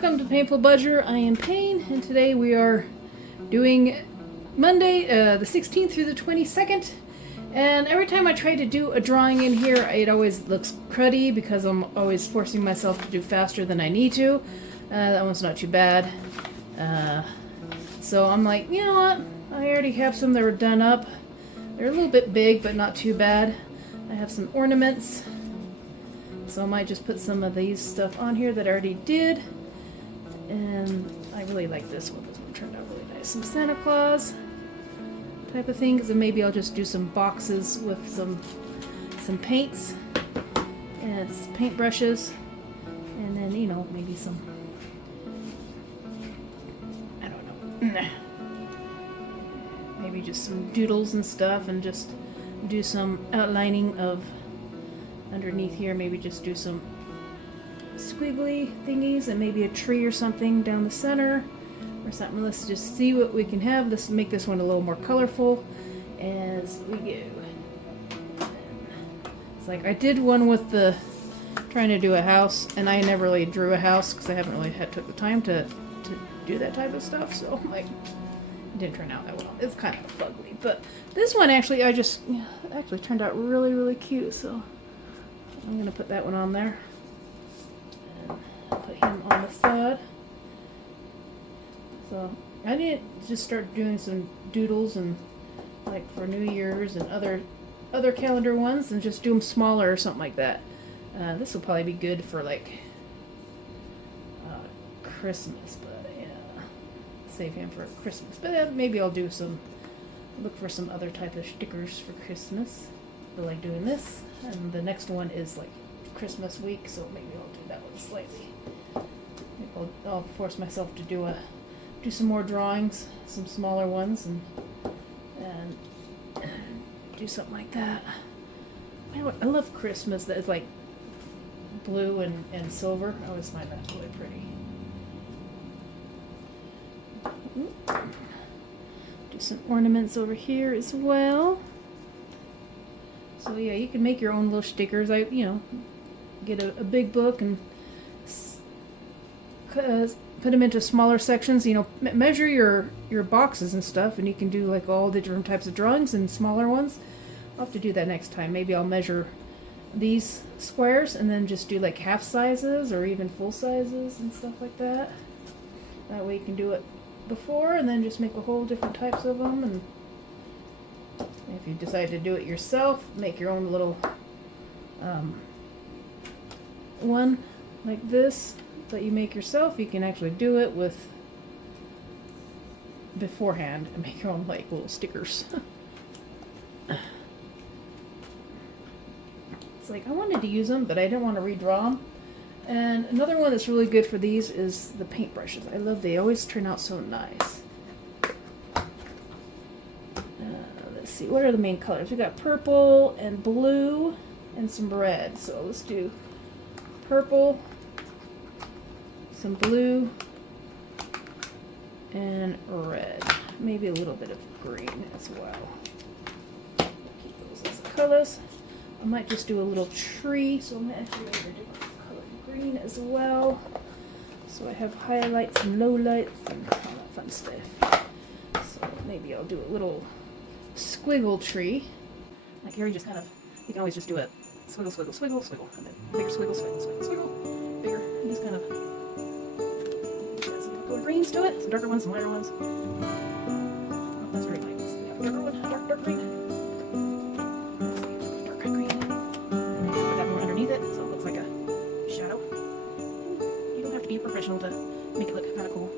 Welcome to Painful Budger. I am Payne, and today we are doing Monday, the 16th through the 22nd. And every time I try to do a drawing in here, it always looks cruddy because I'm always forcing myself to do faster than I need to. That one's not too bad. So I'm like, you know what? I already have some that are done up. They're a little bit big, but not too bad. I have some ornaments. So I might just put some of these stuff on here that I already did. And I really like this one. This one turned out really nice. Some Santa Claus type of things. And maybe I'll just do some boxes with some paints and paint brushes. And then, you know, maybe some, I don't know. Maybe just some doodles and stuff, and just do some outlining of underneath here. Maybe just do some squiggly thingies and maybe a tree or something down the center or something. Let's just see what we can have. Let's make this one a little more colorful as we go. It's like I did one with the trying to do a house, and I never really drew a house because I haven't really took the time to do that type of stuff. So like, it didn't turn out that well. It's kind of fugly, but this one actually actually turned out really, really cute. So I'm gonna put that one on there. Put him on the side. So I need to just start doing some doodles and like for New Year's and other calendar ones, and just do them smaller or something like that. This will probably be good for like Christmas, but yeah, save him for Christmas. But maybe I'll do look for some other type of stickers for Christmas. I like doing this, and the next one is like Christmas week, so maybe I'll do that one slightly. Maybe I'll force myself to do some more drawings, some smaller ones, and do something like that. I love Christmas. That is like blue and silver. I always find that really pretty. Do some ornaments over here as well. So yeah, you can make your own little stickers. Get a big book and put them into smaller sections. Measure your boxes and stuff, and you can do like all the different types of drawings and smaller ones. I'll have to do that next time. Maybe I'll measure these squares and then just do like half sizes or even full sizes and stuff like that. That way you can do it before and then just make a whole different types of them. And if you decide to do it yourself, make your own little one like this that you make yourself. You can actually do it with beforehand and make your own like little stickers. It's like I wanted to use them, but I didn't want to redraw them. And another one that's really good for these is the paint brushes. I love they always turn out so nice. Let's see, what are the main colors? We got purple and blue and some red. So let's do purple, some blue, and red. Maybe a little bit of green as well. Keep those as colors. I might just do a little tree, so I'm actually going to do color green as well. So I have highlights and lowlights and all that fun stuff. So maybe I'll do a little squiggle tree. Like here, you can always just do a swiggle, swiggle, swiggle, swiggle, and then bigger swiggle, swiggle, swiggle, swiggle, bigger, and just kind of add some color greens to it, some darker ones, some lighter ones. Oh, that's very light. So we have a darker one, dark green. Dark green. And put that more underneath it, so it looks like a shadow. You don't have to be a professional to make it look kind of cool.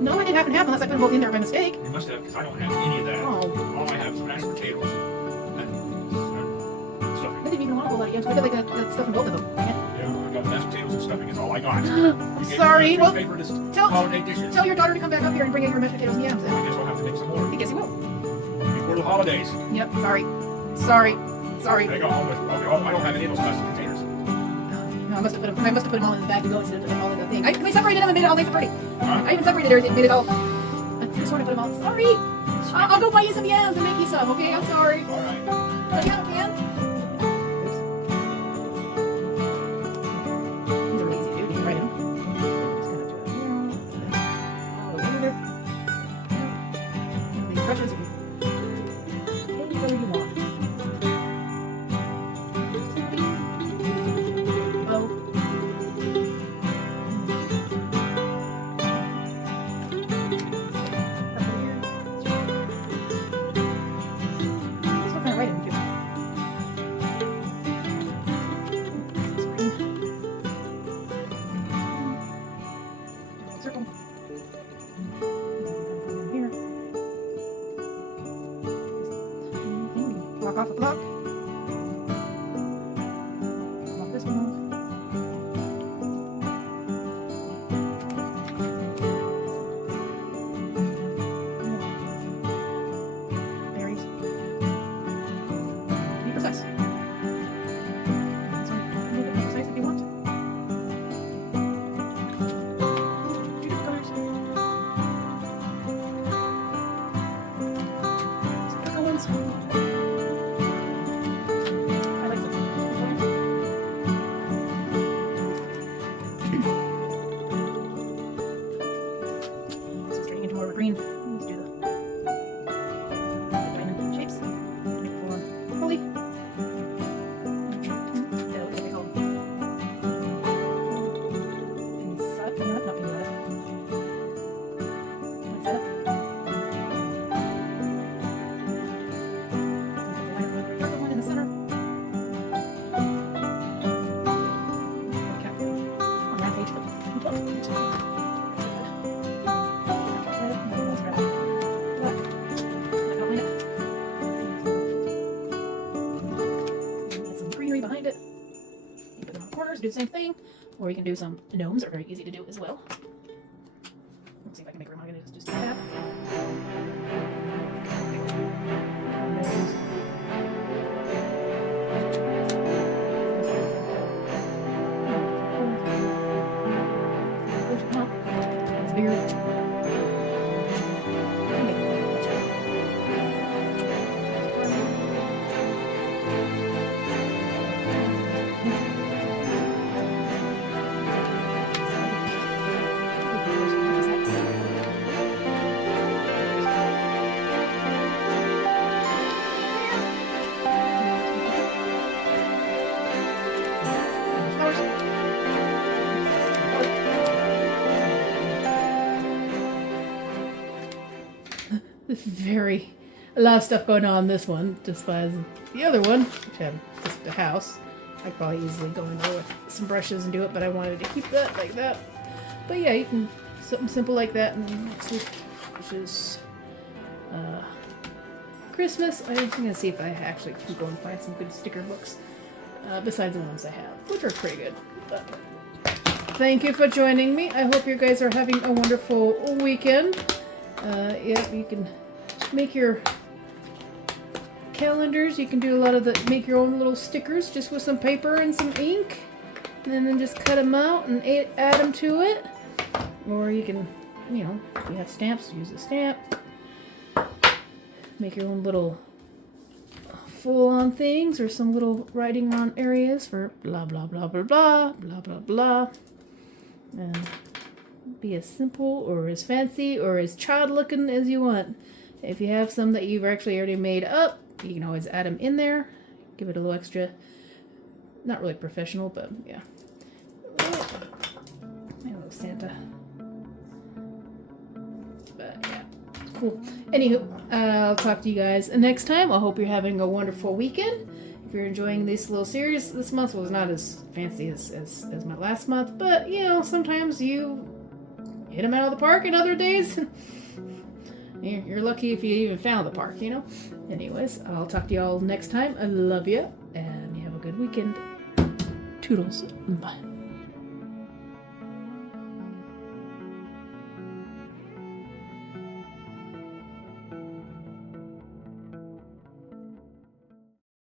No, I did half and half unless I put them both in there by mistake. You must have, because I don't have any of that. Oh. All I have is mashed potatoes and stuffing. I didn't even want a whole lot of yams. We got like that stuff in both of them. Yeah, I've got mashed potatoes and stuffing is all I got. I'm sorry. Well, holiday dishes. Tell your daughter to come back up here and bring in your mashed potatoes and yams. I guess I'll have to make some more. I guess you will. Before the holidays. Yep, sorry. They go home with, I don't have any of those mashed potatoes. I must have put them all in the bag to go instead of putting them all in the thing. We separated them and made it all nice and pretty. Huh? I even separated everything, made it all. I just want to put them all. Sorry. I'll go buy you some yams and make you some. Okay, I'm sorry. All right. Let me have a pan. These are really easy to do. You can write them. Just kind of do it. All over. These brushes. Whatever you want. Bow. Still kind of writing too. Circle. Here. Block off a block. Block this one off. Berries. Be precise. So, a little bit more precise if you want. Two different colors. Some darker ones. I like this one. So turning into more of a green. Let's do the diamond shapes. Make it more holy. Yeah, what do they call them? Pinset? No, not pinset. Pinset. Darker one in the center. Okay. On that page. Get some greenery behind it. You put them on corners, do the same thing. Or you can do some gnomes, are very easy to do as well. Let's see if I can make room. I'm going to just do that. Gnomes. It's bigger. A lot of stuff going on in this one, just as the other one, which had just a house. I could probably easily go in there with some brushes and do it, but I wanted to keep that like that. But yeah, you can something simple like that. And next week, which is Christmas. I'm gonna see if I actually can go and find some good sticker books besides the ones I have, which are pretty good. But thank you for joining me. I hope you guys are having a wonderful weekend. Yeah, you can make your calendars. You can do a lot of make your own little stickers just with some paper and some ink, and then just cut them out and add them to it. Or you can, you know, if you have stamps, use a stamp. Make your own little full-on things or some little writing on areas for blah blah blah blah blah blah blah blah. And be as simple or as fancy or as child-looking as you want. If you have some that you've actually already made up, you can always add them in there. Give it a little extra. Not really professional, but yeah. Hello, Santa. But yeah, cool. Anywho, I'll talk to you guys next time. I hope you're having a wonderful weekend. If you're enjoying this little series, this month was not as fancy as my last month, but you know, sometimes you hit them out of the park, and other days you're lucky if you even found the park, you know? Anyways, I'll talk to y'all next time. I love you, and you have a good weekend. Toodles. Bye.